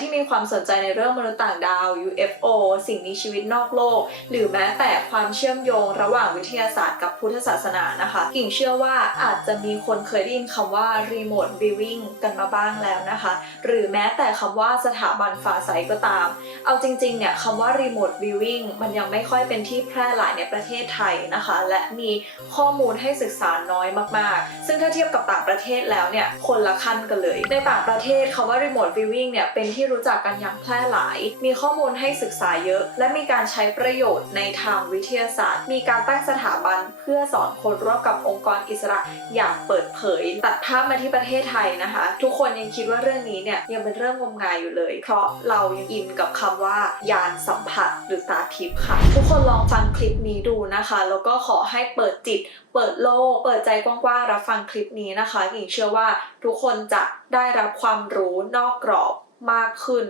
ที่มีความสนใจในเรื่องมนุษย์ต่างดาว UFO สิ่งมีชีวิตนอกโลก หรือแม้แต่ความเชื่อมโยงระหว่างวิทยาศาสตร์กับพุทธศาสนานะคะ กิ่งเชื่อว่าอาจจะมีคนเคยได้ยินคำว่า remote viewing กันมาบ้างแล้วนะคะ หรือแม้แต่คำว่าสถาบันฝาใสก็ตาม เอาจริงๆเนี่ยคำว่า remote viewing มันยังไม่ค่อยเป็นที่แพร่หลายในประเทศไทยนะคะ และมีข้อมูลให้ศึกษาน้อยมากๆ ซึ่งถ้าเทียบกับต่างประเทศแล้วเนี่ยคนละขั้นกันเลย ในต่างประเทศคำว่า remote viewing เนี่ยเป็นที่รู้จักกันอย่างแพร่หลาย มีข้อมูลให้ศึกษาเยอะ และมีการใช้ประโยชน์ในทางวิทยาศาสตร์ มีการตั้งสถาบันเพื่อสอนคนร่วมกับองค์กรอิสระอย่างเปิดเผย ตัดภาพมาที่ประเทศไทยนะคะ ทุกคนยังคิดว่าเรื่องนี้เนี่ยยังเป็นเรื่องงมงายอยู่เลย เพราะเรายังอินกับคำว่ายานสัมผัสหรือตาทิพย์ค่ะ ทุกคนลองฟังคลิปนี้ดูนะคะ แล้วก็ขอให้เปิดจิต เปิดโลก เปิดใจกว้างๆรับฟังคลิปนี้นะคะหญิงเชื่อว่าทุกคนจะได้รับความรู้นอกกรอบ มากขึ้น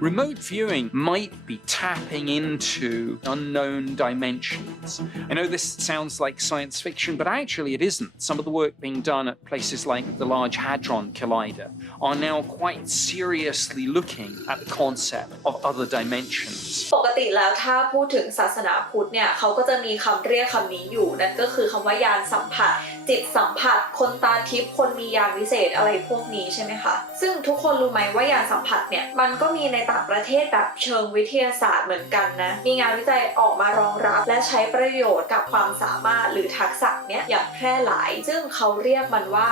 Remote viewing might be tapping into unknown dimensions. I know this sounds like science fiction, but actually it isn't. Some of the work being done at places like the Large Hadron Collider are now quite seriously looking at the concept of other dimensions. ปกติแล้วถ้าพูดถึงศาสนาพุทธเนี่ยเขาก็จะมีคำเรียกคำนี้อยู่ นั่นก็คือคำว่ายานสัมผัส จิตสัมผัส คนตาทิพย์คนมียานวิเศษอะไรพวกนี้ใช่ไหมคะ ซึ่งทุกคนรู้ไหมว่ายานสัมผัสเนี่ยมันก็มีในต่ างประเทศแบบเชิงวิทยาศาสตร์เหมือนกันนะ มีงานวิจัยออกมารองรับ และใช้ประโยชน์กับความสามารถหรือทักษะเนี้ยอย่างแพร่หลาย ซึ่งเขาเรียกมันว่า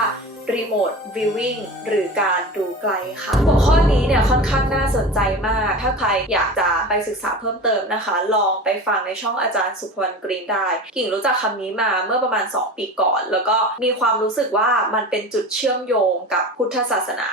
Remote Viewing หรือการดูไกลค่ะ หัวข้อนี้เนี่ยค่อนข้างน่าสนใจมาก ถ้าใครอยากจะไปศึกษาเพิ่มเติมนะคะ ลองไปฟังในช่องอาจารย์สุพรกรีนได้ กิ่งรู้จักคำนี้มาเมื่อประมาณ 2 ปีก่อน แล้วก็มีความรู้สึกว่ามันเป็นจุดเชื่อมโยงกับพุทธศาสนา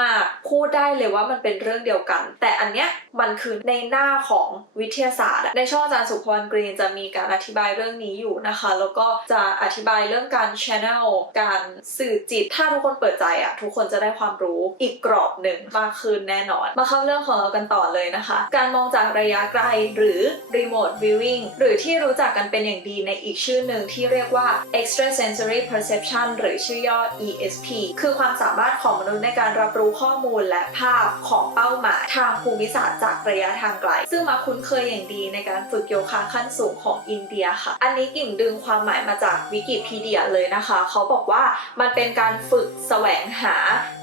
มาก ๆ พูดได้เลยว่ามันเป็นเรื่องเดียวกัน แต่อันเนี้ยมันคือในหน้าของวิทยาศาสตร์ ในช่องอาจารย์สุพรกรีนจะมีการอธิบายเรื่องนี้อยู่นะคะ แล้วก็จะอธิบายเรื่องการ channel การสื่อจต ถ้าทุกคนเปิดใจอะทุกคนจะได้ความรู้อีกกรอบหนึ่งมากขึ้นแน่นอน มาเข้าเรื่องของเรากันต่อเลยนะคะ การมองจากระยะไกลหรือ remote viewing หรือที่รู้จักกันเป็นอย่างดีในอีกชื่อหนึ่งที่เรียกว่า extrasensory perception หรือชื่อย่อ ESP คือความสามารถของมนุษย์ในการรับรู้ข้อมูลและภาพของเป้าหมายทางภูมิศาสตร์จากระยะทางไกล ซึ่งมาคุ้นเคยอย่างดีในการฝึกโยคะขั้นสูงของอินเดียค่ะ อันนี้กิ่งดึงความหมายมาจากวิกิพีเดียเลยนะคะ เขาบอกว่ามันเป็นการการฝึกแสวงหา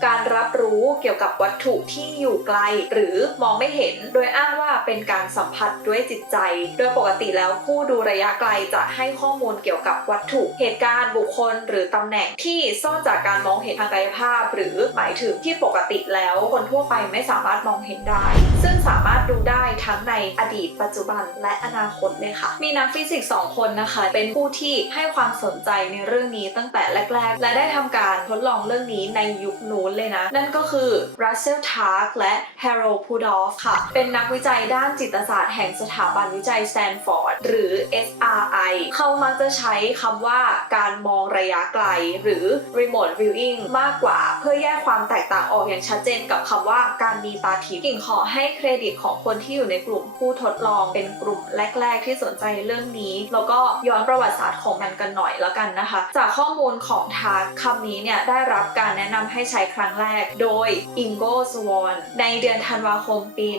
การรับรู้เกี่ยวกับวัตถุที่อยู่ไกล หรือมองไม่เห็น โดยอ้างว่าเป็นการสัมผัสด้วยจิตใจ โดยปกติแล้วผู้ดูระยะไกลจะให้ข้อมูลเกี่ยวกับวัตถุ เหตุการณ์บุคคล หรือตำแหน่งที่ซ่อนจากการมองเห็นทางกายภาพ หรือหมายถึงที่ปกติแล้วคนทั่วไปไม่สามารถมองเห็นได้ ซึ่งสามารถดูได้ทั้งในอดีต ปัจจุบันและอนาคตเลยค่ะ มีนักฟิสิกส์สองคนนะคะ เป็นผู้ที่ให้ความสนใจในเรื่องนี้ตั้งแต่แรก ๆ และได้ทำการทดลองเรื่องนี้ในยุคนู้นเลยนะ นั่นก็คือ Russell Tark และ Harold Pudolph ค่ะ เป็นนักวิจัยด้านจิตศาสตร์แห่งสถาบันวิจัย Stanford หรือ SRI เขามักจะใช้คำว่าการมองระยะไกล หรือ remote viewing มากกว่า เพื่อแยกความแตกต่างออกอย่างชัดเจนกับคำว่าการมีตาทิพย์กิ่งขอให้เครดิตของคนที่อยู่ในกลุ่มผู้ทดลองเป็นกลุ่มแรก ๆ ที่สนใจเรื่องนี้ แล้วก็ย้อนประวัติศาสตร์ของมันกันหน่อยแล้วกันนะคะ จากข้อมูลของทาร์คำนี้เนี่ยได้รับการแนะนำให้ใช้ครั้งแรกโดยอิงโกสวอนในเดือนธันวาคมปี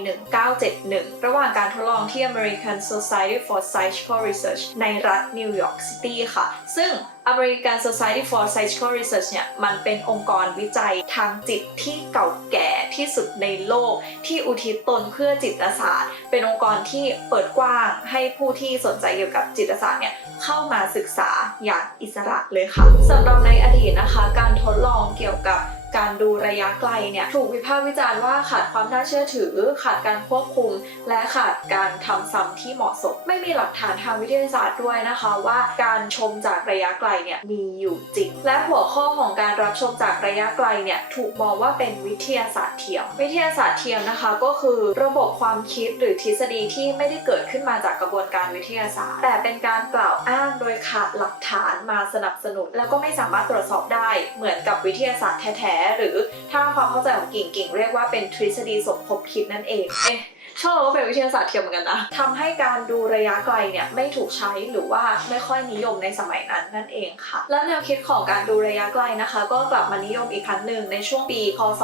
1971 ระหว่างการทดลองที่ American Society for Psychical Research ในรัฐนิวยอร์กซิตี้ค่ะ ซึ่ง American Society for Psychical Research เนี่ยมันเป็นองค์กรวิจัยทางจิตที่เก่าแก่ที่สุดในโลก ที่อุทิศตนเพื่อจิตศาสตร์ เป็นองค์กรที่เปิดกว้างให้ผู้ที่สนใจเกี่ยวกับจิตศาสตร์เนี่ยเข้ามาศึกษาอย่างอิสระเลยค่ะสำหรับในอดีตนะคะ การทดลองเกี่ยวกับ การดูระยะไกลเนี่ยถูกวิพากษ์วิจารณ์ว่าขาดความน่าเชื่อถือ ขาดการควบคุม และขาดการทำซ้ำที่เหมาะสม ไม่มีหลักฐานทางวิทยาศาสตร์ด้วยนะคะว่าการชมจากระยะไกลเนี่ยมีอยู่จริง และหัวข้อของการรับชมจากระยะไกลเนี่ยถูกมองว่าเป็นวิทยาศาสตร์เทียม วิทยาศาสตร์เทียมนะคะก็คือ ระบบความคิดหรือทฤษฎีที่ไม่ได้เกิดขึ้นมาจากกระบวนการวิทยาศาสตร์ แต่เป็นการกล่าวอ้างโดยขาดหลักฐานมาสนับสนุน แล้วก็ไม่สามารถตรวจสอบได้เหมือนกับวิทยาศาสตร์แท้หรือถ้าความเข้าใจของกิ่งกิ่งเรียกว่าเป็นทฤษฎีสมคบคิดนั่นเองเอ๊ะ ชอบว่าเป็นวิทยาศาสตร์เทียมเหมือนกันนะทำให้การดูระยะไกลเนี่ยไม่ถูกใช้หรือว่าไม่ค่อยนิยมในสมัยนั้นนั่นเองค่ะ และแนวคิดของการดูระยะไกลนะคะ ก็กลับมานิยมอีกครั้งหนึ่งในช่วงปีคศ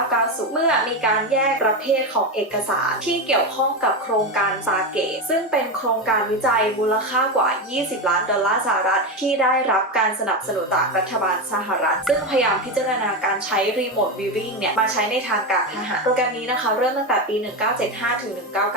1990 เมื่อมีการแยกประเภทของเอกสารที่เกี่ยวข้องกับโครงการซาเกะซึ่งเป็นโครงการวิจัยมูลค่ากว่า 20 ล้านดอลลาร์สหรัฐที่ได้รับการสนับสนุนจากรัฐบาลสหรัฐ ซึ่งพยายามพิจารณาการใช้รีโมทวิววิ่งเนี่ยมาใช้ในทางการทหารโปรแกรมนี้นะคะ เริ่มตั้งแต่ปี 1975ถึง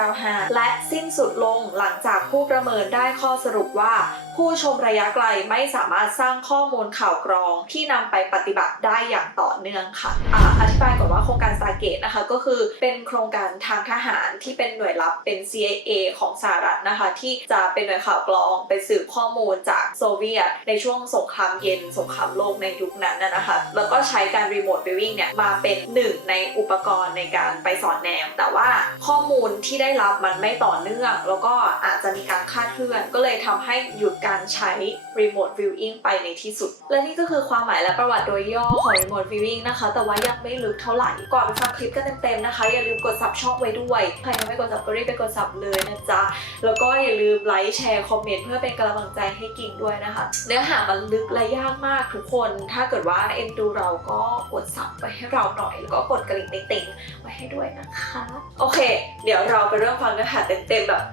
1995 และสิ้นสุดลงหลังจากผู้ประเมินได้ข้อสรุปว่า ผู้ชมระยะไกลไม่สามารถสร้างข้อมูลข่าวกรองที่นำไปปฏิบัติได้อย่างต่อเนื่องค่ะอะอธิบายก่อนว่าโครงการ Stargate นะคะก็คือเป็นโครงการทางทหารที่เป็นหน่วยลับเป็น CIA ของสหรัฐนะคะ ที่จะเป็นหน่วยข่าวกรองไปสืบข้อมูลจากโซเวียต ในช่วงสงครามเย็นสงครามโลกในยุคนั้นนะคะ แล้วก็ใช้การรีโมทวิวิ่งเนี่ยมาเป็นหนึ่งในอุปกรณ์ในการไปสอดแนม แต่ว่าข้อมูลที่ได้รับมันไม่ต่อเนื่อง แล้วก็อาจจะมีการคาดเคลื่อน ก็เลยทำให้หยุดการการใช้ Remote Viewing ไปในที่สุด และนี่ก็คือความหมายและประวัติโดยย่อของ Remote Viewing นะคะ แต่ว่ายังไม่ลึกเท่าไหร่ ก่อนไปฟังคลิปกันเต็มๆนะคะ อย่าลืมกด sub ช่องไว้ด้วย ใครยังไม่กด sub ก็รีบไปกด sub เลยนะจ๊ะ แล้วก็อย่าลืมไลค์แชร์คอมเมนต์เพื่อเป็นกำลังใจให้กิ่งด้วยนะคะ เนื้อหามันลึกและยากมากทุกคน ถ้าเกิดว่าเอ็นดูเราก็กด sub ไปให้เราหน่อย แล้วก็กดกระดิ่งติ๊งๆไว้ให้ด้วยนะคะ โอเค เดี๋ยวเราไปเริ่มฟังเนื้อหาเต็มๆแบบ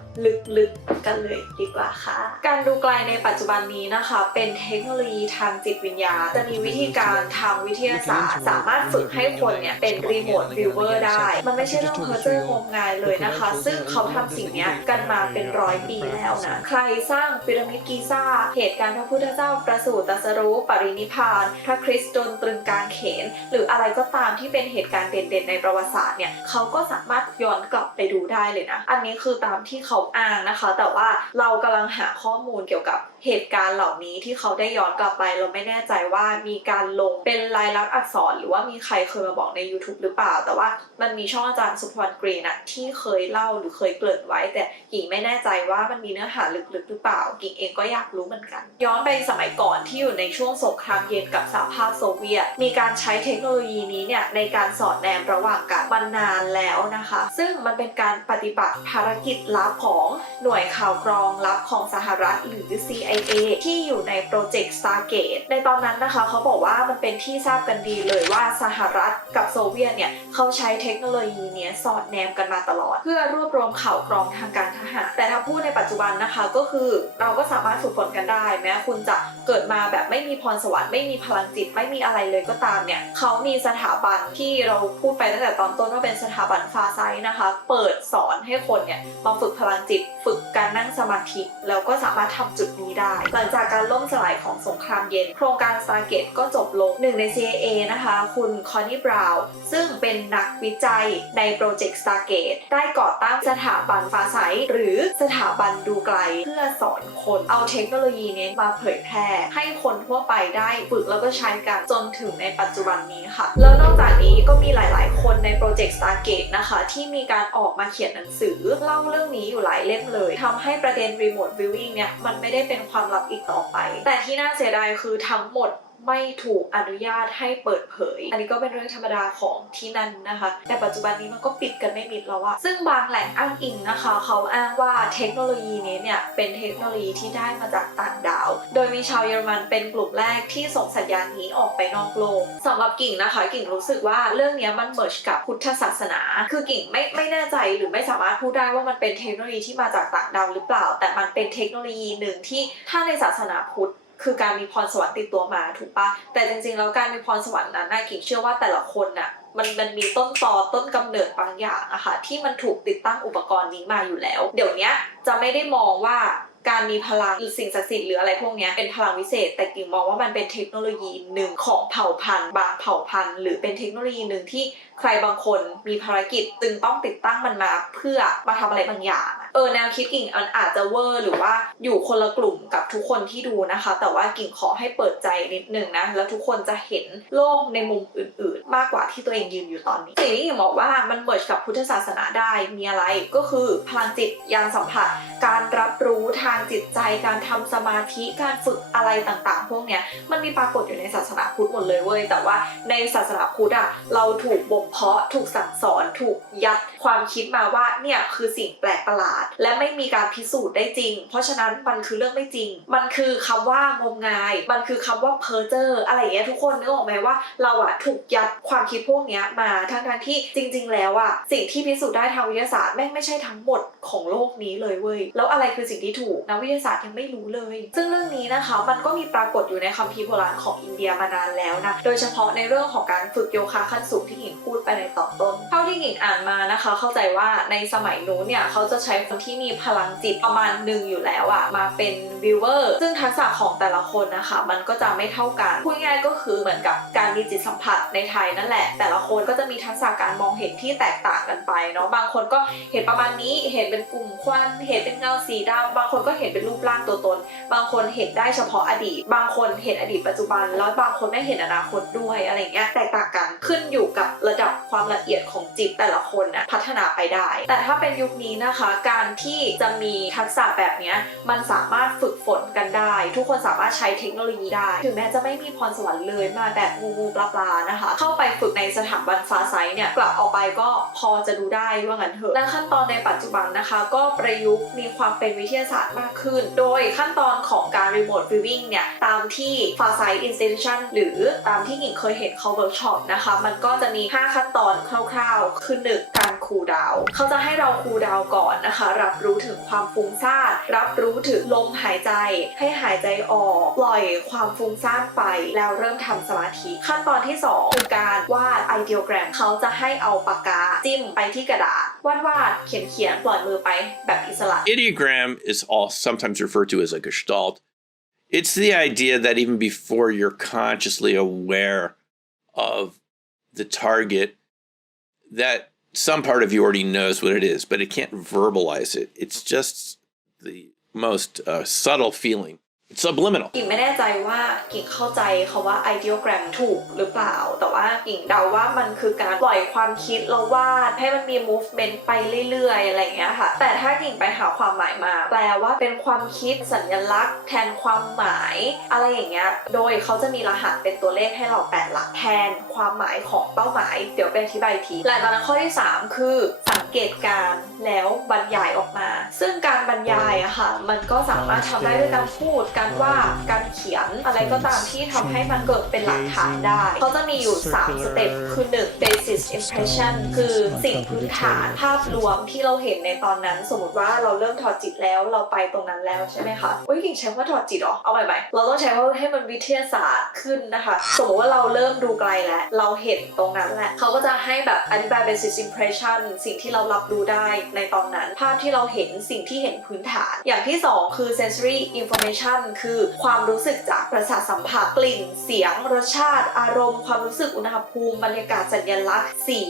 ลึกๆกันเลยดีกว่าค่ะ การดูไกลในปัจจุบันนี้นะคะ เป็นเทคโนโลยีทางจิตวิญญาณ จะมีวิธีการทางวิทยาศาสตร์ สามารถฝึกให้คนเนี่ยเป็นรีโมทวิวเวอร์ได้ มันไม่ใช่เรื่องเพอร์เจอร์งมงายเลยนะคะ ซึ่งเขาทำสิ่งเนี้ยกันมาเป็นร้อยปีแล้วนะ ใครสร้างพีระมิดกีซ่า เหตุการณ์พระพุทธเจ้าประสูติตรัสรู้ปรินิพาน พระคริสต์โดนตรึงกลางเขน หรืออะไรก็ตามที่เป็นเหตุการณ์เด่นๆในประวัติศาสตร์เนี่ยเขาก็สามารถย้อนกลับไปดูได้เลยนะ อันนี้คือตามที่เขาอ้างนะคะ แต่ว่าเรากำลังหาข้อมูลเกี่ยวกับเหตุการณ์เหล่านี้ที่เขาได้ย้อนกลับไป เราไม่แน่ใจว่ามีการลงเป็นลายลักษณ์อักษร หรือว่ามีใครเคยมาบอกใน YouTube หรือเปล่า แต่ว่ามันมีช่องอาจารย์สุพรรณกรีนอะที่เคยเล่าหรือเคยเกริ่นไว้ แต่กิ่งไม่แน่ใจว่ามันมีเนื้อหาลึกๆหรือเปล่า กิ่งเองก็อยากรู้เหมือนกัน ย้อนไปสมัยก่อนที่อยู่ในช่วงสงครามเย็นกับสหภาพโซเวียต มีการใช้เทคโนโลยีนี้เนี่ยในการสอดแนมระหว่างกันมานานแล้วนะคะ ซึ่งมันเป็นการปฏิบัติภารกิจลับของหน่วยข่าวกรองลับของสหรัฐหรือ CIA ที่อยู่ในโปรเจกต์ Stargate ในตอนนั้นนะคะเขาบอกว่ามันเป็นที่ทราบกันดีเลยว่าสหรัฐกับโซเวียตเนี่ยเขาใช้เทคโนโลยีเนี้ยสอดแนมกันมาตลอด เพื่อรวบรวมข่าวกรองทางการทหาร แต่ถ้าพูดในปัจจุบันนะคะก็คือเราก็สามารถฝึกฝนกันได้ แม้คุณจะเกิดมาแบบไม่มีพรสวรรค์ไม่มีพลังจิตไม่มีอะไรเลยก็ตามเนี่ยเขามีสถาบันที่เราพูดไปตั้งแต่ตอนต้นว่าเป็นสถาบันฟาไซต์นะคะ เปิดสอนให้คนเนี่ยมาฝึกพลังจิตฝึกการนั่งสมาธิแล้วก็สามารถทำจุดนี้ได้ หลังจากการล่มสลายของสงครามเย็น โครงการ Stargate ก็จบลงหนึ่งใน CIA นะคะ คุณคอนนี่บราวน์ซึ่งเป็นนักวิจัยในโปรเจกต์ Stargate ได้ก่อตั้งสถาบันฟาไซหรือสถาบันดูไกล เพื่อสอนคนเอาเทคโนโลยีนี้มาเผยแพร่ ให้คนทั่วไปได้ฝึกแล้วก็ใช้กันจนถึงในปัจจุบันนี้ค่ะ แล้วนอกจากนี้ก็มีหลาย ๆ คนในโปรเจกต์ Stargate นะคะที่มีการออกมาเขียนหนังสือเล่าเรื่องนี้อยู่หลายเล่มเลยทำให้ประเด็นรีโมทวิวิ่งเนี่ยมันไม่ได้เป็นความลับอีกต่อไป แต่ที่น่าเสียดายคือทั้งหมด ไม่ถูกอนุญาตให้เปิดเผย อันนี้ก็เป็นเรื่องธรรมดาของที่นั่นนะคะ แต่ปัจจุบันนี้มันก็ปิดกันไม่มิดแล้วอะซึ่งบางแหล่งอ้างอิงนะคะ เขาอ้างว่าเทคโนโลยีนี้เนี่ยเป็นเทคโนโลยีที่ได้มาจากต่างดาว โดยมีชาวเยอรมันเป็นกลุ่มแรกที่ส่งสัญญาณนี้ออกไปนอกโลกสำหรับกิ่งนะคะ กิ่งรู้สึกว่าเรื่องนี้มันเมิร์ชกับพุทธศาสนา คือกิ่งไม่ไม่แน่ใจหรือไม่สามารถพูดได้ว่ามันเป็นเทคโนโลยีที่มาจากต่างดาวหรือเปล่า แต่มันเป็นเทคโนโลยีหนึ่งที่ถ้าในศาสนาพุทธ คือการมีพรสวรรค์ติดตัวมาถูกปะแต่จริงๆแล้วการมีพรสวรรค์นั้นน่ากิ่งเชื่อว่าแต่ละคนน่ะมันมันมีต้นตอต้นกำเนิดบางอย่างอะค่ะที่มันถูกติดตั้งอุปกรณ์นี้มาอยู่แล้ว เดี๋ยวนี้จะไม่ได้มองว่าการมีพลังหรือสิ่งศักดิ์สิทธิ์หรืออะไรพวกเนี้ยเป็นพลังวิเศษ แต่กิ่งมองว่ามันเป็นเทคโนโลยีหนึ่งของเผ่าพันธุ์ บางเผ่าพันธุ์ หรือเป็นเทคโนโลยีหนึ่งที่ ใครบางคนมีภารกิจจึงต้องติดตั้งมันมาเพื่อมาทำอะไรบางอย่าง เออแนวคิดกิ่งมันอาจจะเวอร์ หรือว่าอยู่คนละกลุ่มกับทุกคนที่ดูนะคะ แต่ว่ากิ่งขอให้เปิดใจนิดนึงนะ แล้วทุกคนจะเห็นโลกในมุมอื่น ๆ มากกว่าที่ตัวเองยืนอยู่ตอนนี้สิ่งที่กิ่งบอกว่ามันเบิร์กับพุทธศาสนาได้มีอะไรก็คือพลังจิตยานสัมผัส การรับรู้ทางจิตใจการทำสมาธิการฝึกอะไรต่างๆ พวกเนี้ยมันมีปรากฏอยู่ในศาสนาพุทธหมดเลยเว้ยแต่ว่าในศาสนาพุทธอะเราถูกบ่มเพาะถูกสั่งสอนถูกยัดความคิดมาว่าเนี่ยคือสิ่งแปลกประหลาด และไม่มีการพิสูจน์ได้จริง เพราะฉะนั้นมันคือเรื่องไม่จริง มันคือคำว่างมงาย มันคือคำว่าเพ้อเจ้ออะไรอย่างเงี้ยทุกคนนึกออกไหมว่า เราอะถูกยัดความคิดพวกเนี้ยมาทั้งทที่จริง ๆ แล้วอะสิ่งที่พิสูจน์ได้ทางวิทยาศาสตร์แม่งไม่ใช่ทั้งหมดของโลกนี้เลยเว้ยแล้วอะไรคือสิ่งที่ถูกนักวิทยาศาสตร์ยังไม่รู้เลย ซึ่งเรื่องนี้นะคะมันก็มีปรากฏอยู่ในคัมภีร์โบราณของอินเดียมานานแล้วนะโดยเฉพาะในเรื่องของการฝึกโยคะขั้นสูงที่หญิงพูดไปในตอนต้น เท่าที่หญิงอ่านมานะคะ เข้าใจว่าในสมัยนู้นเนี่ยเขาจะใช้คนที่มีพลังจิตประมาณหนึ่งอยู่แล้วอะมาเป็นวิวเวอร์ซึ่งทักษะของแต่ละคนนะคะ มันก็จะไม่เท่ากันพูดง่ายก็คือเหมือนกับการมีจิตสัมผัสในไทยนั่นแหละ แต่ละคนก็จะมีทักษะการมองเห็นที่แตกต่างกันไปเนาะบางคนก็เห็นประมาณนี้เห็นเป็นกลุ่มควันเห็นเป็นเงาสีดำบางคนก็เห็นเป็นรูปร่างตัวตน บางคนเห็นได้เฉพาะอดีต บางคนเห็นอดีตปัจจุบัน แล้วบางคนไม่เห็นอนาคตด้วยอะไรเงี้ยแตกต่างกันขึ้นอยู่กับระดับความละเอียดของจิตแต่ละคนน่ะพัฒนาไปได้ แต่ถ้าเป็นยุคนี้นะคะ การที่จะมีทักษะแบบนี้มันสามารถฝึกฝนกันได้ ทุกคนสามารถใช้เทคโนโลยีได้ ถึงแม้จะไม่มีพรสวรรค์เลยมาแบบงูงูปลาปลานะคะ เข้าไปฝึกในสถาบันฟ้าไซส์เนี่ยกลับออกไปก็พอจะดูได้ว่างั้นเถอะและขั้นตอนในปัจจุบันนะคะ ก็ประยุกต์มีความเป็นวิทยาศาสตร์มากขึ้น โดยขั้นตอนของการ remote viewing เนี่ยตามที่ Far Sight Institution หรือตามที่หญิงเคยเห็นเขาเวิร์กช็อปนะคะ มันก็จะมี 5ขั้นตอนคร่าวๆ คือหนึ่งการคูลดาวเขาจะให้เราคูลดาวก่อนนะคะ รับรู้ถึงความฟุ้งซ่านรับรู้ถึงลมหายใจ ให้หายใจออกปล่อยความฟุ้งซ่านไป แล้วเริ่มทำสมาธิ ขั้นตอนที่2คือการวาด ideogram เขาจะให้เอาปากกาจิ้มไปที่กระดาษวาดวาดเขียนเขียนปล่อยมือไปแบบอิสระ Ideogram is all sometimes referred to as a gestalt. It's the idea that even before you're consciously aware of the target, that some part of you already knows what it is, but it can't verbalize it. It's just the most uh, subtle feeling. Subliminal กิ่งไม่แน่ใจว่ากิ่งเข้าใจคาว่า ideogram ถูกหรือเปล่า แต่ว่ากิ่งเดาว่ามันคือการปล่อยความคิดแล้ววาดให้มันมี movement ไปเรื่อยๆ อะไรอย่างเงี้ยค่ะ แต่ถ้ากิ่งไปหาความหมายมา แปลว่าเป็นความคิดสัญลักษณ์ แทนความหมาย อะไรอย่างเงี้ย โดยเขาจะมีรหัสเป็นตัวเลขให้เราแปดหลักแทนความหมายของเป้าหมาย เดี๋ยวไปอธิบายทีหลังจากนั้นข้อที่ 3 คือสังเกตการแล้วบรรยายออกมา ซึ่งการบรรยายอะค่ะ มันก็สามารถทำได้ด้วยการพูดการวาดการเขียนอะไรก็ตามที่ทำให้มันเกิดเป็นหลักฐานได้ เขาจะมีอยู่ 3 สเต็ปคือ 1 basis impression คือสิ่งพื้นฐานภาพรวมที่เราเห็นในตอนนั้น สมมติว่าเราเริ่มถอดจิตแล้วเราไปตรงนั้นแล้วใช่ไหมคะเฮ้ยกิ่งใช้ว่าถอดจิตหรอเอาใหม่ใหม่เราต้องใช้ว่าให้มันวิทยาศาสตร์ขึ้นนะคะ สมมติว่าเราเริ่มดูไกลแล้ว เราเห็นตรงนั้นแหละเขาก็จะให้แบบอธิบาย basis impression สิ่งที่เรารับรู้ได้ในตอนนั้น ภาพที่เราเห็นสิ่งที่เห็นพื้นฐาน อย่างที่ 2 คือ sensory information คือความรู้สึกจากประสาทสัมผัสกลิ่น เสียง รสชาติ อารมณ์ ความรู้สึกอุณหภูมิบรรยากาศสัญลักษณ์ สี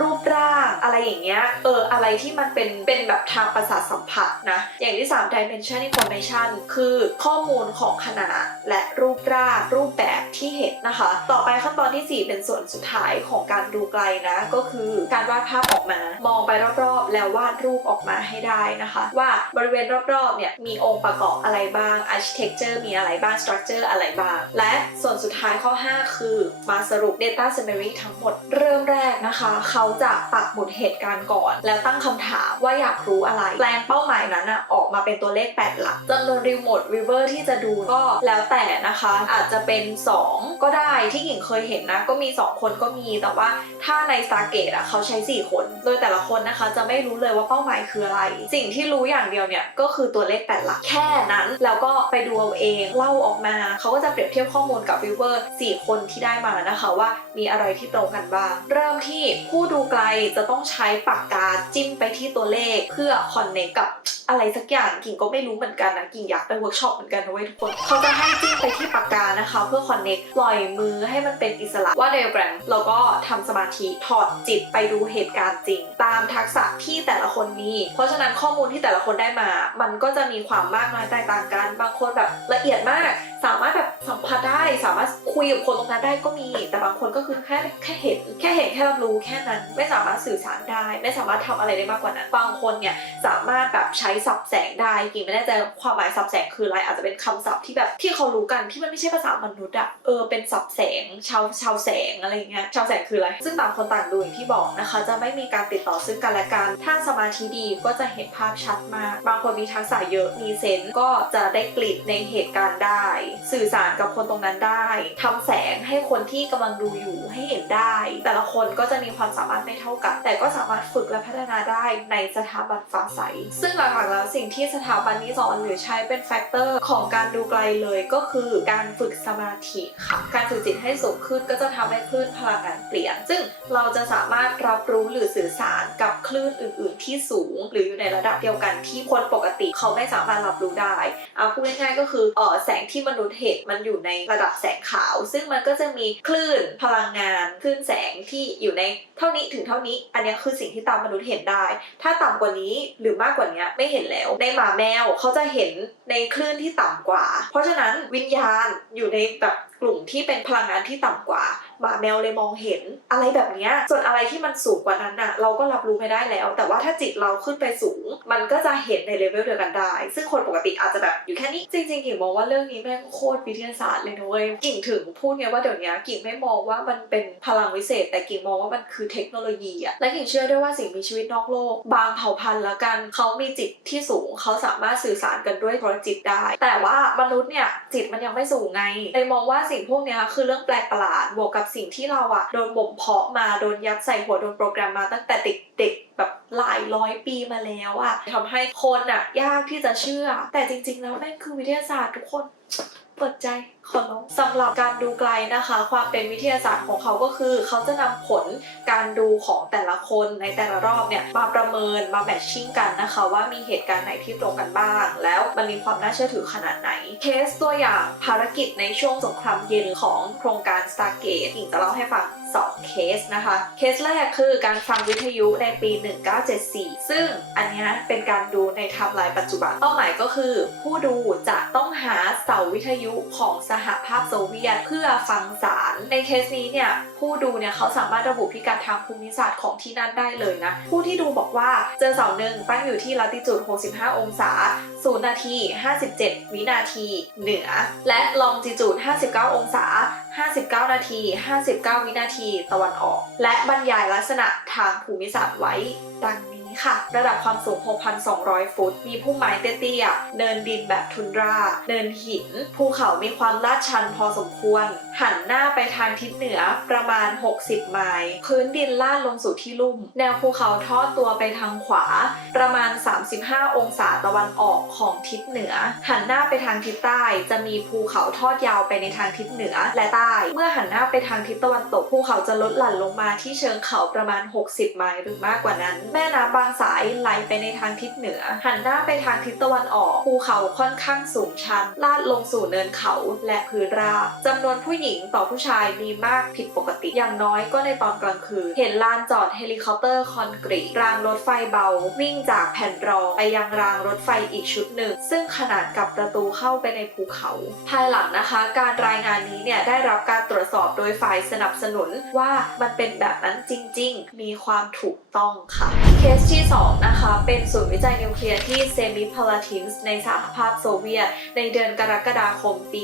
รูปร่าง อะไรอย่างเงี้ยเอออะไรที่มันเป็นเป็นแบบทางประสาทสัมผัสนะอย่างที่ 3 dimension information คือข้อมูลของขนาดและรูปร่างรูปแบบที่เห็นนะคะ ต่อไปขั้นตอนทีสี่4 เป็นส่วนสุดท้ายของการดูไกลนะก็คือการวาดภาพออกมามองไปรอบๆ แล้ววาดรูปออกมาให้ได้นะคะ ว่าบริเวณรอบๆเนี่ยมีองค์ประกอบอะไรบ้าง architecture มีอะไรบ้าง structure อะไรบ้าง และส่วนสุดท้ายข้อ 5 คือมาสรุป data summary ทั้งหมดเริ่มแรกนะคะ เขาจะปักหมุดเหตุการณ์ก่อน แล้วตั้งคำถามว่าอยากรู้อะไรแปลงเป้าหมายนั้นอะออกมาเป็นตัวเลข 8 หลักจำนวน remote viewer ที่จะดูก็แล้วแต่นะคะ อาจจะเป็น 2 ก็ได้ที่หญิงเคยเห็นนะ ก็มี 2 คนก็มีแต่ว่าถ้าใน Stargate อะเขาใช้ 4 คน โดยแต่ละคนนะคะจะไม่รู้เลยว่าเป้าหมายคืออะไร สิ่งที่รู้อย่างเดียวเนี่ยก็คือตัวเลข8หลักแค่นั้น แล้วก็ไปดูดูเอาเองเล่าออกมา เขาก็จะเปรียบเทียบข้อมูลกับวิวเวอร์4คนที่ได้มานะคะว่ามีอะไรที่ตรงกันบ้าง เริ่มที่ผู้ดูไกลจะต้องใช้ปากกาจิ้มไปที่ตัวเลขเพื่อคอนเนคกับอะไรสักอย่างกิ่งก็ไม่รู้เหมือนกันนะกิ่งอยากไปเวิร์กช็อปเหมือนกันนะเว้ยทุกคนเขาจะให้จิ้มไปที่ปากกานะคะ เพื่อคอนเน็กปล่อยมือให้มันเป็นอิสระว่าเดลแกรมแล้วก็ทำสมาธิถอดจิตไปดูเหตุการณ์จริง ตามทักษะที่แต่ละคนมีเพราะฉะนั้นข้อมูลที่แต่ละคนได้มา มันก็จะมีความมากน้อยแตกต่างกันบางคนแบบละเอียดมาก สามารถแบบสัมผัสได้สามารถคุยกับคนตรงนั้นได้ก็มี แต่บางคนก็คือแค่แค่เห็นแค่เห็นแค่รับรู้แค่นั้น ไม่สามารถสื่อสารได้ ไม่สามารถทำอะไรได้มากกว่านั้นบางคนเนี่ยสามารถแบบใช้สับแสงได้กิ่งไม่แน่ใจความหมายสับแสงคืออะไรอาจจะเป็นคำศัพท์ที่แบบที่เขารู้กันที่มันไม่ใช่ภาษามนุษย์อะเออเป็นสับแสงชาวชาวแสงอะไรเงี้ยชาวแสงคืออะไรซึ่งต่างคนต่างดูอย่างที่บอกนะคะ จะไม่มีการติดต่อซึ่งกันและกันถ้าสมาธิดีก็จะเห็นภาพชัดมาก บางคนมีทักษะเยอะมีเซนส์ก็จะได้กลิ่นในเหตุการณ์ได้สื่อสารกับคนตรงนั้นได้ทำแสงให้คนที่กำลังดูอยู่ให้เห็นได้ แต่ละคนก็จะมีความสามารถไม่เท่ากัน แต่ก็สามารถฝึกและพัฒนาได้ในสถาบันฟ้าใส ซึ่งหลักๆแล้วสิ่งที่สถาบันนี้สอนหรือใช้เป็นแฟกเตอร์ของการดูไกลเลยก็คือการฝึกสมาธิค่ะ การฝึกจิตให้สูงขึ้นก็จะทำให้คลื่นพลังงานเปลี่ยน ซึ่งเราจะสามารถรับรู้หรือสื่อสารกับคลื่นอื่น ๆ ที่สูง หรืออยู่ในระดับเดียวกันที่คนปกติเขาไม่สามารถรับรู้ได้เอาพูดง่ายๆก็คือออแสงที่มนุษย์เห็นมันอยู่ในระดับแสงขาว ซึ่งมันก็จะมีคลื่นพลังงานคลื่นแสงที่อยู่ในเท่านี้ถึงเท่านี้ อันนี้คือสิ่งที่ตามนุษย์เห็นได้ ถ้าต่ำกว่านี้หรือมากกว่านี้ไม่เห็นแล้ว ในหมาแมวเขาจะเห็นในคลื่นที่ต่ำกว่า เพราะฉะนั้นวิญญาณอยู่ในแบบ ลุ่มที่เป็นพลังงานที่ต่ำกว่าหมาแมวเลยมองเห็นอะไรแบบนี้ส่วนอะไรที่มันสูงกว่านั้นน่ะเราก็รับรู้ไม่ได้แล้ว แต่ว่าถ้าจิตเราขึ้นไปสูง มันก็จะเห็นในเลเวลเดียวกันได้ ซึ่งคนปกติอาจจะแบบอยู่แค่นี้ จริงๆกิ่งมองว่าเรื่องนี้แม่งโคตรวิทยาศาสตร์เลยนะเว้ยกิ่งถึงพูดไงว่าเดี๋ยวนี้กิ่งไม่มองว่ามันเป็นพลังวิเศษ แต่กิ่งมองว่ามันคือเทคโนโลยีอะและกิ่งเชื่อด้วยว่าสิ่งมีชีวิตนอกโลก บางเผ่าพันธุ์ละกันเขามีจิตที่สูงเขาสามารถสื่อสารกันด้วยโทรจิตได้ แต่ว่ามนุษย์เนี่ยจิตมันยังไม่สูงไงเลยมองว่าสิิ่งพวกนี้คือเรื่องแปลกประหลาดบวกกับสิ่งที่เราอะโดนบ่มเพาะมาโดนยัดใส่หัวโดนโปรแกรมมาตั้งแต่เด็กๆแบบหลายร้อยปีมาแล้วอะทำให้คนอะยากที่จะเชื่อ แต่จริง ๆ แล้วแม่งคือวิทยาศาสตร์ทุกคนเปิดใจขอร้องสำหรับการดูไกลนะคะ ความเป็นวิทยาศาสตร์ของเขาก็คือ เขาจะนำผลการดูของแต่ละคนในแต่ละรอบเนี่ยมาประเมินมาแมทชิ่งกันนะคะ ว่ามีเหตุการณ์ไหนที่ตรงกันบ้าง แล้วมันมีความน่าเชื่อถือขนาดไหนเคสตัวอย่างภารกิจในช่วงสงครามเย็นของโครงการ Stargate หญิงจะเล่าให้ฟัง2เคสนะคะ เคสแรกคือการฟังวิทยุในปี 1974 ซึ่งอันนี้เป็นการดูในไทม์ไลน์ปัจจุบันเป้าหมายก็คือ ผู้ดูจะต้องหาเสาวิทยุของสหภาพโซเวียตเพื่อฟังสาร ในเคสนี้เนี่ยผู้ดูเนี่ยเขาสามารถระบุพิกัดทางภูมิศาสตร์ของที่นั่นได้เลยนะ ผู้ที่ดูบอกว่าเจอเสาหนึ่งตั้งอยู่ที่ลัติจูด 65 องศา 0 นาที 57 วินาที เหนือ และลองจิจูด 59 องศา 59 นาที 59 วินาที ตะวันออก และบรรยายลักษณะทางภูมิศาสตร์ไว้ดังนี้ ค่ะ ระดับความสูง 6,200 ฟุต มีพุ่มไม้เตี้ยๆ เนินดินแบบทุนราเนินหิน ภูเขามีความลาดชันพอสมควร หันหน้าไปทางทิศเหนือประมาณ 60 ไมล์ พื้นดินลาดลงสู่ที่ลุ่ม แนวภูเขาทอดตัวไปทางขวา ประมาณ 35 องศาตะวันออกของทิศเหนือ หันหน้าไปทางทิศใต้ จะมีภูเขาทอดยาวไปในทางทิศเหนือและใต้ เมื่อหันหน้าไปทางทิศตะวันตกภูเขาจะลดหลั่นลงมาที่เชิงเขาประมาณ 60 ไมล์หรือมากกว่านั้น แม่น้ำบางสายไหลไปในทางทิศเหนือ หันหน้าไปทางทิศตะวันออก ภูเขาค่อนข้างสูงชัน ลาดลงสู่เนินเขาและพื้นราบจำนวนผู้หญิงต่อผู้ชายมีมากผิดปกติ อย่างน้อยก็ในตอนกลางคืน เห็นลานจอดเฮลิคอปเตอร์คอนกรีตรางรถไฟเบา วิ่งจากแผ่นรองไปยังรางรถไฟอีกชุดหนึ่ง ซึ่งขนาดกับประตูเข้าไปในภูเขา ภายหลังนะคะ การรายงานนี้เนี่ยได้รับการตรวจสอบโดยฝ่ายสนับสนุนว่ามันเป็นแบบนั้นจริง ๆ มีความถูกต้องค่ะเคสที่ 2 นะคะ เป็นศูนย์วิจัยนิวเคลียร์ที่เซมิพาลาทินส์ในสหภาพโซเวียต ในเดือนกรกฎาคมปี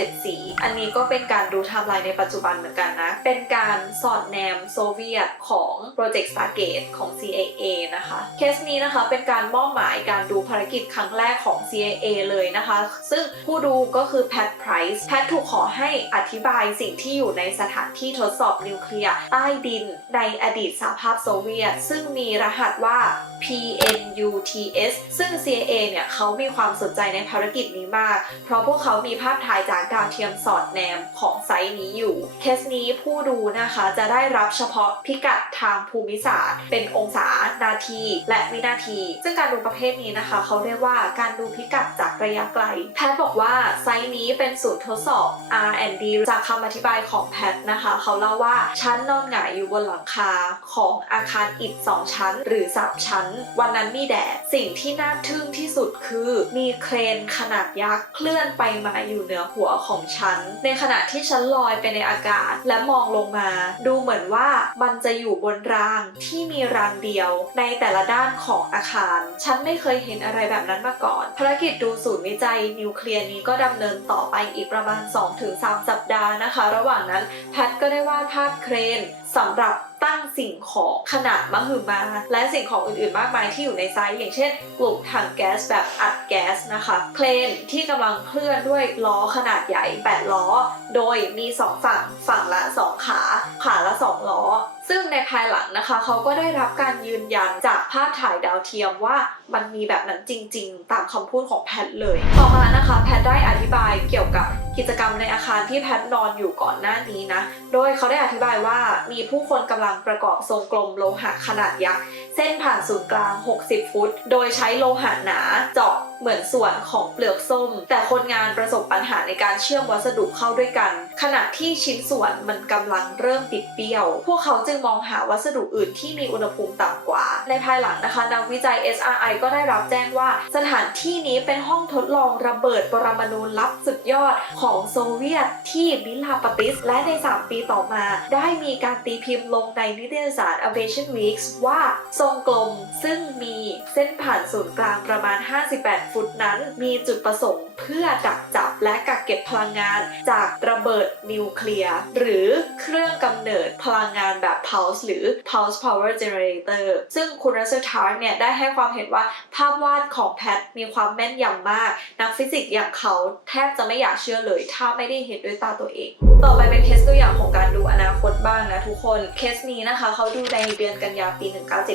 1974 อันนี้ก็เป็นการดูไทม์ไลน์ในปัจจุบันเหมือนกันนะ เป็นการสอดแนมโซเวียตของโปรเจกต์ Stargate ของ CIA นะคะ เคสนี้นะคะเป็นการมอบหมายการดูภารกิจครั้งแรกของ CIA เลยนะคะ ซึ่งผู้ดูก็คือแพทไพรส์แพทถูกขอให้อธิบายสิ่งที่อยู่ในสถานที่ทดสอบนิวเคลียร์ใต้ดินในอดีตสหภาพโซเวียต ซึ่งมีรหัสว่า PNUTS ซึ่ง CIA เนี่ยเขามีความสนใจในภารกิจนี้มาก เพราะพวกเขามีภาพถ่ายจากดาวเทียมสอดแนมของไซต์นี้อยู่ เคสนี้ผู้ดูนะคะจะได้รับเฉพาะพิกัดทางภูมิศาสตร์ เป็นองศา นาที และวินาที ซึ่งการดูประเภทนี้นะคะ เขาเรียกว่าการดูพิกัดจากระยะไกล แพทบอกว่าไซต์นี้เป็นศูนย์ทดสอบ R&D จากคำอธิบายของแพทนะคะ เขาเล่าว่าฉันนอนหงายอยู่บนหลังคาของอาคารอิฐ2ชั้น หรือ3ชั้น วันนั้นมีแดด สิ่งที่น่าทึ่งที่สุดคือ มีเครนขนาดยักษ์เคลื่อนไปมาอยู่เหนือหัวของฉัน ในขณะที่ฉันลอยไปในอากาศและมองลงมา ดูเหมือนว่ามันจะอยู่บนรางที่มีรางเดียว ในแต่ละด้านของอาคาร ฉันไม่เคยเห็นอะไรแบบนั้นมาก่อน ภารกิจดูศูนย์วิจัยนิวเคลียร์นี้ก็ดำเนินต่อไปอีกประมาณ 2-3 สัปดาห์นะคะ ระหว่างนั้นแพทก็ได้วาดภาพเครน สำหรับตั้งสิ่งของขนาดมหึมา และสิ่งของอื่นๆ มากมายที่อยู่ในไซต์อย่างเช่นกลุ่มถังแก๊สแบบอัดแก๊สนะคะเครนที่กำลังเคลื่อนด้วยล้อขนาดใหญ่ 8 ล้อ โดยมี 2 ฝั่งฝั่งละ 2 ขา ขาละ 2 ล้อ ซึ่งในภายหลังนะคะ เขาก็ได้รับการยืนยันจากภาพถ่ายดาวเทียมว่ามันมีแบบนั้นจริง ๆ ตามคำพูดของแพทเลย ต่อมานะคะ แพทได้อธิบายเกี่ยวกับ กิจกรรมในอาคารที่แพทนอนอยู่ก่อนหน้านี้นะ โดยเขาได้อธิบายว่ามีผู้คนกำลังประกอบทรงกลมโลหะขนาดยักษ์เส้นผ่านศูนย์กลาง 60 ฟุต โดยใช้โลหะหนาเจาะเหมือนส่วนของเปลือกส้ม แต่คนงานประสบปัญหาในการเชื่อมวัสดุเข้าด้วยกัน ขณะที่ชิ้นส่วนมันกำลังเริ่มติดเบี้ยว พวกเขาจึงมองหาวัสดุอื่นที่มีอุณหภูมิต่ำกว่า ในภายหลังนะคะนักวิจัย SRI ก็ได้รับแจ้งว่า สถานที่นี้เป็นห้องทดลองระเบิดปรมาณูลับสุดยอดของโซเวียตที่มิลาปาติส และใน 3 ปีต่อมา ได้มีการตีพิมพ์ลงในนิตยสาร Aviation Weeks ว่าทรงกลมซึ่งมีเส้นผ่านศูนย์กลางประมาณ 58 ฟุตนั้น มีจุดประสงค์เพื่อดักจับและกักเก็บพลังงานจากระเบิดนิวเคลียร์ หรือเครื่องกำเนิดพลังงานแบบ pulse หรือ pulse power generator ซึ่งคุณรัสเซอร์ทาร์เนี่ยได้ให้ความเห็นว่าภาพวาดของแพทมีความแม่นยำมาก นักฟิสิกส์อย่างเขาแทบจะไม่อยากเชื่อเลยถ้าไม่ได้เห็นด้วยตาตัวเอง ต่อไปเป็นเคสตัวอย่างของการดูอนาคตบ้างนะทุกคน เคสนี้นะคะเขาดูในเดือนกันยาปี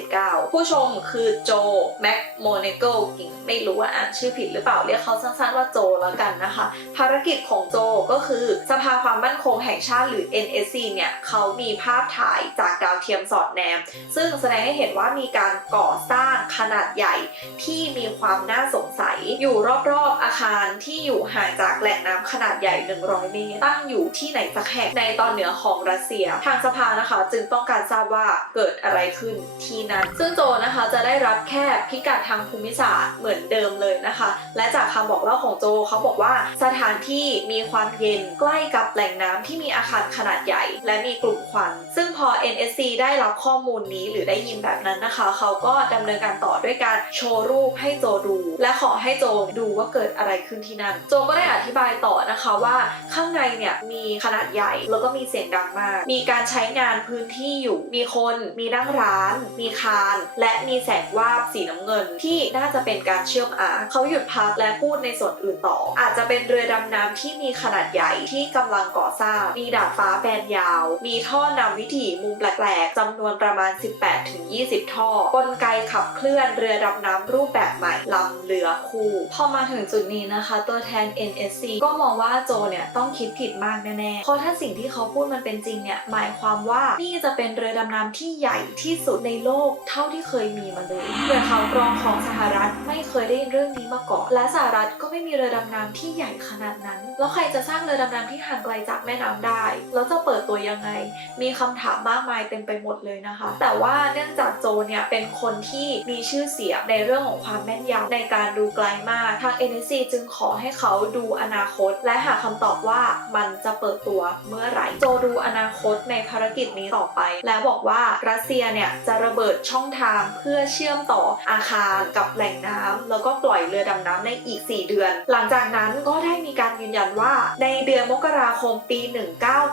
1979 ผู้ชมคือโจแม็กโมเนเกิลกิงไม่รู้ว่าอ่านชื่อผิดหรือเปล่าเรียกเขาสั้นๆว่าโจแล้วกันนะคะ ภารกิจของโจก็คือสภาความมั่นคงแห่งชาติหรือ NSC เนี่ยเขามีภาพถ่ายจากดาวเทียมสอดแนม ซึ่งแสดงให้เห็นว่ามีการก่อสร้างขนาดใหญ่ที่มีความน่าสงสัย อยู่รอบๆอาคารที่อยู่ห่างจากแหล่งน้ำขนาดาดใหญ่ 100 เมตร ตั้งอยู่ที่ไหนสักแห่งในตอนเหนือของรัสเซีย ทางสภานะคะ จึงต้องการทราบว่าเกิดอะไรขึ้นที่นั้น ซึ่งโจนะคะจะได้รับแค่พิกัดทางภูมิศาสตร์เหมือนเดิมเลยนะคะ และจากคำบอกเล่าของโจเขาบอกว่าสถานที่มีความเย็นใกล้กับแหล่งน้ำที่มีอาคารขนาดใหญ่ และมีกลุ่มควัน ซึ่งพอ NSC ได้รับข้อมูลนี้หรือได้ยินแบบนั้นนะคะ เขาก็ดำเนินการต่อด้วยการโชว์รูปให้โจดู และขอให้โจดูว่าเกิดอะไรขึ้นที่นั่น โจก็ได้อธิบายต่อนะคะว่าข้างในเนี่ยมีขนาดใหญ่แล้วก็มีเสียงดังมาก มีการใช้งานพื้นที่อยู่ มีคน มีนั่งร้าน มีคาน และมีแสงวาบสีน้ำเงินที่น่าจะเป็นการเชื่อมอาเขาหยุดพักและพูดในส่วนอื่นต่อ อาจจะเป็นเรือดำน้ำที่มีขนาดใหญ่ที่กำลังก่อสร้าง มีดาดฟ้าแบนยาว มีท่อนำวิถีมุมแปลกๆจำนวนประมาณ 18-20 ท่อกลไกขับเคลื่อนเรือดำน้ำรูปแบบใหม่ลำเรือคู่ พอมาถึงจุดนี้นะคะ ตัวแทน NSC ก็มองว่า่าโจเนี่ยต้องคิดผิดมากแน่ๆ เพราะถ้าสิ่งที่เขาพูดมันเป็นจริงเนี่ยหมายความว่านี่จะเป็นเรือดำน้ำที่ใหญ่ที่สุดในโลกเท่าที่เคยมีมาเลยเรือเขากรองของสหรัฐไม่เคยได้ยินเรื่องนี้มาก่อน และสหรัฐก็ไม่มีเรือดำน้ำที่ใหญ่ขนาดนั้น แล้วใครจะสร้างเรือดำน้ำที่ห่างไกลจากแม่น้ำได้ แล้วจะเปิดตัวยังไง มีคำถามมากมายเต็มไปหมดเลยนะคะ แต่ว่าเนื่องจากโจเนี่ยเป็นคนที่มีชื่อเสียงในเรื่องของความแม่นยำในการดูไกลมาก ทาง NSC จึงขอให้เขาดูอนาคตและและหาคำตอบว่ามันจะเปิดตัวเมื่อไหร่ โจดูอนาคตในภารกิจนี้ต่อไป และบอกว่ารัสเซียเนี่ยจะระเบิดช่องทางเพื่อเชื่อมต่ออาคารกับแหล่งน้ำแล้วก็ปล่อยเรือดำน้ำในอีก 4 เดือน หลังจากนั้นก็ได้มีการยืนยันว่า ในเดือนมกราคมปี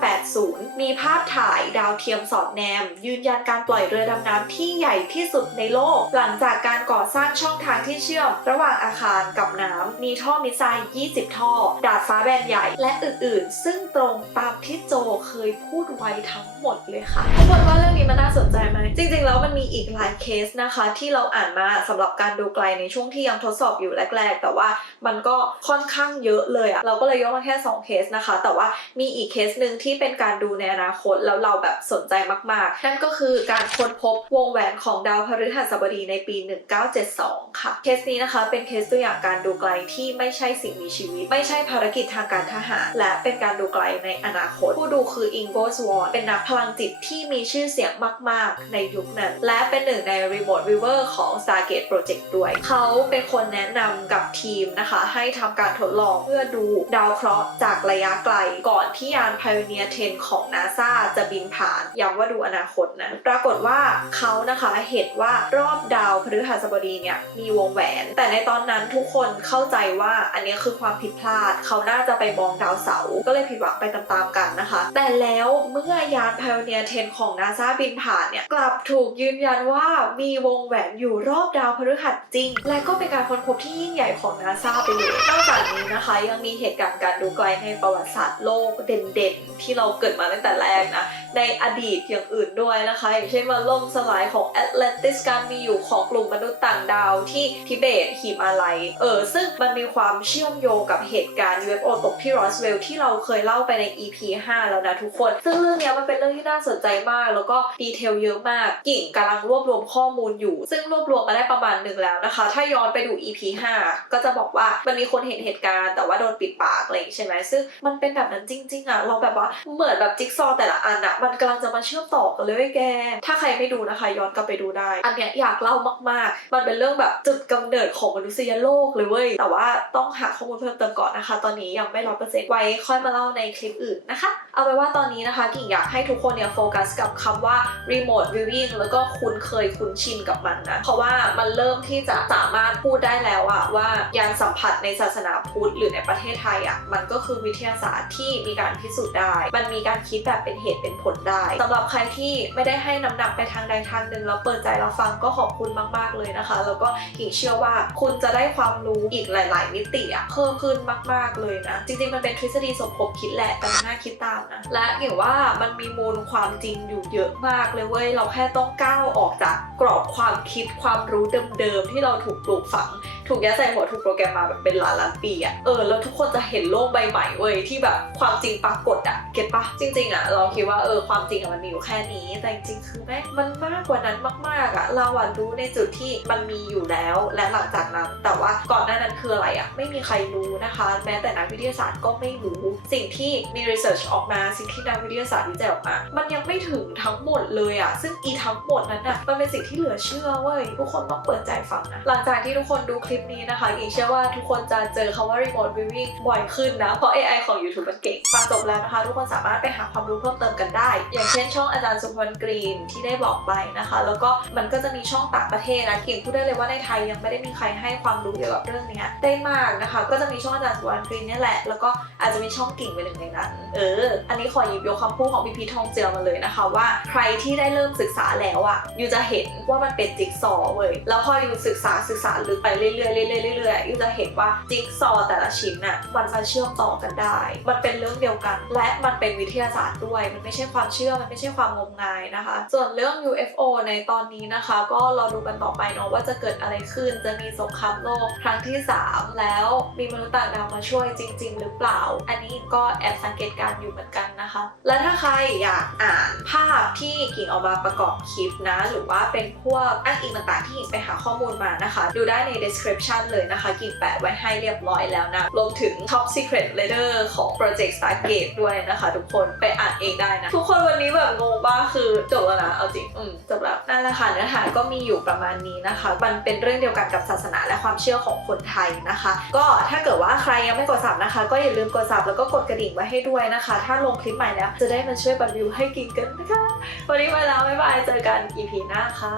1980 มีภาพถ่ายดาวเทียมสอดแนม ยืนยันการปล่อยเรือดำน้ำที่ใหญ่ที่สุดในโลก หลังจากการก่อสร้างช่องทางที่เชื่อม ระหว่างอาคารกับน้ำมีท่อมิไซล์ 20 ท่อ ดาดฟ้าแบรนด์ใหญ่และอื่นๆ ซึ่งตรงตามที่โจเคยพูดไว้ทั้งหมดเลยค่ะทุกคนว่าเรื่องนี้มันน่าสนใจไหมจริง ๆ แล้วมันมีอีกหลายเคสนะคะ ที่เราอ่านมาสำหรับการดูไกลในช่วงที่ยังทดสอบอยู่แรก ๆ แต่ว่ามันก็ค่อนข้างเยอะเลยอะเราก็เลยยกมาแค่ 2 เคสนะคะ แต่ว่ามีอีกเคสหนึ่งที่เป็นการดูในอนาคตแล้วเราแบบสนใจมากๆ นั่นก็คือการค้นพบวงแหวนของดาวพฤหัสบดีในปี 1972 ค่ะ เคสนี้นะคะเป็นเคสตัวอย่างการดูไกลที่ไม่ใช่สิ่งมีชีวิต ไม่ใช่ภารกิจทางการทหาร และเป็นการดูไกลในอนาคต ผู้ดูคืออิงโกสวอนเป็นนักพลังจิตที่มีชื่อเสียงมาก ๆ ในยุคนั้น และเป็นหนึ่งใน Remote Viewer ของ Stargate Project ด้วย เขาเป็นคนแนะนำกับทีมนะคะ ให้ทำการทดลองเพื่อดูดาวเคราะห์จากระยะไกล ก่อนที่ยาน Pioneer 10 ของ NASA จะบินผ่านย้ำว่าดูอนาคตนะ ปรากฏว่าเขานะคะเห็นว่ารอบดาวพฤหัสบดีเนี่ยมีวงแหวน แต่ในตอนนั้นทุกคนเข้าใจว่าอันนี้คือความผิดพลาดเขาน่าจะไปมองดาวเสาร์ก็เลยผิดหวังไปตามๆกันนะคะ แต่แล้วเมื่อยาน Pioneer 10ของ NASA บินผ่านเนี่ยกลับถูกยืนยันว่ามีวงแหวนอยู่รอบดาวพฤหัสจริง และก็เป็นการค้นพบที่ยิ่งใหญ่ของ NASA ไปเลยนอกจากนี้นะคะ ยังมีเหตุการณ์การดูไกลในประวัติศาสตร์โลกเด่นๆ ที่เราเกิดมาตั้งแต่แรกนะในอดีตอย่างอื่นด้วยนะคะ อย่างเช่นว่าล่มสลายของแอตแลนติสการมีอยู่ของกลุ่มมนุษย์ต่างดาวที่ทิเบตหิมาลัยเออซึ่งมันมีความเชื่อมโยงกับเหตุการณ์ UFO ตกที่รอสเวลที่เราเคยเล่าไปใน EP 5 แล้วนะทุกคน ซึ่งเรื่องเนี้ยมันเป็นเรื่องที่น่าสนใจมาก แล้วก็ดีเทลเยอะมาก กิ่งกำลังรวบรวมข้อมูลอยู่ ซึ่งรวบรวมมาได้ประมาณหนึ่งแล้วนะคะ ถ้าย้อนไปดู EP 5 ก็จะบอกว่ามันมีคนเห็นเหตุการณ์แต่ว่าโดนปิดปากอะไรอย่างงี้ใช่ไหมซึ่งมันเป็นแบบนั้นจริง ๆอะเราแบบว่าเหมือนแบบจิ๊กซอว์แต่ละอันอะมันกำลังจะมาเชื่อมต่อกันเลยแก ถ้าใครไม่ดูนะคะ ย้อนกลับไปดูได้ อันเนี้ยอยากเล่ามากๆ มันเป็นเรื่องแบบจุดกำเนิดของมนุษยโลกเลยเว้ยแต่ว่าต้องหาข้อมูลเพิ่มเติมก่อนนะคะ ตอนนี้ยังไม่ร้อยเปอร์เซ็นต์ไว้ค่อยมาเล่าในคลิปอื่นนะคะ เอาไปว่าตอนนี้นะคะกิ่งอยากให้ทุกคนเนี่ยโฟกัสกับคำว่า remote viewing แล้วก็คุ้นเคยคุ้นชินกับมันนะ เพราะว่ามันเริ่มที่จะสามารถพูดได้แล้วอะว่ายานสัมผัสในศาสนาพุทธหรือในประเทศไทยอะมันก็คือวิทยาศาสตร์ที่มีการพิสูจน์ได้ มันมีการคิดแบบเป็นเหตุเป็นผลได้สำหรับใครที่ไม่ได้ให้น้ำหนักไปทางใดทางหนึ่งแล้วเปิดใจรับฟังก็ขอบคุณมาก ๆเลยนะคะ แล้วก็กิ่งเชื่อว่าคุณจะได้ความรู้อีกหลาย ๆ มิติอะเพิ่มขึ้นมาก ๆเลยนะจริงๆ มันเป็นทฤษฎีสมคบคิดแหละ แต่มันน่าคิดตามนะ และเกี่ยวว่ามันมีมูลความจริงอยู่เยอะมากเลยเว้ย เราแค่ต้องก้าวออกจากกรอบความคิดความรู้เดิมๆ ที่เราถูกปลูกฝัง ถูกยัดใส่หัวถูกโปรแกรมมาแบบเป็นล้านล้านๆปีอะเออ แล้วทุกคนจะเห็นโลกใบใหม่เว้ยที่แบบความจริงปรากฏอะเก็ตปะจริง ๆอะเราคิดว่าเออความจริงอะมันมีอยู่แค่นี้ แต่จริงๆคือแม่มันมากกว่านั้นมากๆอะเราอะรู้ในจุดที่มันมีอยู่แล้วและหลังจากนั้น แต่ว่าก่อนหน้านั้นคืออะไรอะไม่มีใครรู้นะคะ แม้แต่นักวิทยาศาสตร์ก็ไม่รู้ สิ่งที่มีรีเสิร์ชออกมา สิ่งที่นักวิทยาศาสตร์วิจัยออกมา มันยังไม่ถึงทั้งหมดเลยอะซึ่งอีทั้งหมดนั้นอะมันเป็นสิ่งที่เหลือเชื่อเว้ยทุกคนต้องเปิดใจฟังนะหลังจากที่ทุกคนดูคลิปนี้นะคะอีเชื่อว่าทุกคนจะเจอคำว่า remote viewing บ่อยขึ้นนะ เพราะ AI ของ YouTube มันเก่งฟังจบแล้วนะคะ ทุกคนสามารถไปหาความรู้เพิ่มเติมกันได้ อย่างเช่นช่องอาจารย์สุพรรณกรีนที่ได้บอกไปนะคะ แล้วก็มันก็จะมีช่องต่างประเทศนะกิ่งพูดได้เลยว่าในไทยยังไม่ได้มีใครให้ความรู้เกี่ยวกับเรื่องนี้ได้มากนะคะ ก็จะมีช่องอาจารย์สุพรรณกรีนนี่แหละแล้วก็อาจจะมีช่องกิ่งไปหนึ่งในนั้น เออ อันนี้ขอหยิบยกคำพูดของพี่พีทองเจือมาเลยนะคะว่าใครที่ได้เริ่มศึกษาแล้วอะยูจะเห็นว่ามันเป็นจิ๊กซอว์เว้ย แล้วพอยูศึกษาศึกษาลึกไปเรื่อยๆเรื่อยๆเรื่อยๆยูจะเห็นว่าจิ๊กซอว์แต่ละชิ้นน่ะมันมาเชื่อมต่อกันได้ มันเป็นเรื่องเดียวกัน และมันเป็นวิทยาศาสตร์ด้วย มันไม่ใช่ความเชื่อ มันไม่ใช่ความงมงายนะคะ ส่วนเรื่อง UFO ในตอนนี้นะคะ ก็รอดูกันต่อไปเนาะว่าจะเกิดอะไรขึ้น จะมีสงครามโลกครั้งที่ 3 แล้วมีมนุษย์ต่างดาวมาช่วยจริงๆหรือเปล่า อันนี้ก็แอบสังเกตการอยู่เหมือนกันนะคะ และถ้าใครอยากอ่านภาพที่กิ่งเอามาประกอบคลิปนะ หรือว่าเป็นพวกอ้างอิงต่างๆที่กิ่งไปหาข้อมูลมานะคะ ดูได้ใน description เลยนะคะ กิ่งแปะไว้ให้เรียบร้อยแล้วนะ รวมถึง top secret letter ของ project Stargate ด้วยนะคะ ทุกคนไปอ่านเองได้นะ ทุกคนวันนี้แบบงงบ้าคือจบแล้วนะเอาจริงอืมจบแล้วนั่นแหละค่ะเนื้อหาก็มีอยู่ประมาณนี้นะคะ มันเป็นเรื่องเดียวกันกับศาสนาและความเชื่อของคนไทยนะคะ ก็ถ้าเกิดว่าใครยังไม่กดสับนะคะ ก็อย่าลืมกดสับแล้วก็กดกระดิ่งไว้ให้ด้วยนะคะ ถ้าลงคลิปใหม่แล้วจะได้มาช่วยบันวิวให้กินกันนะคะ วันนี้ไปแล้วบ๊ายบายเจอกัน EP หน้าค่ะ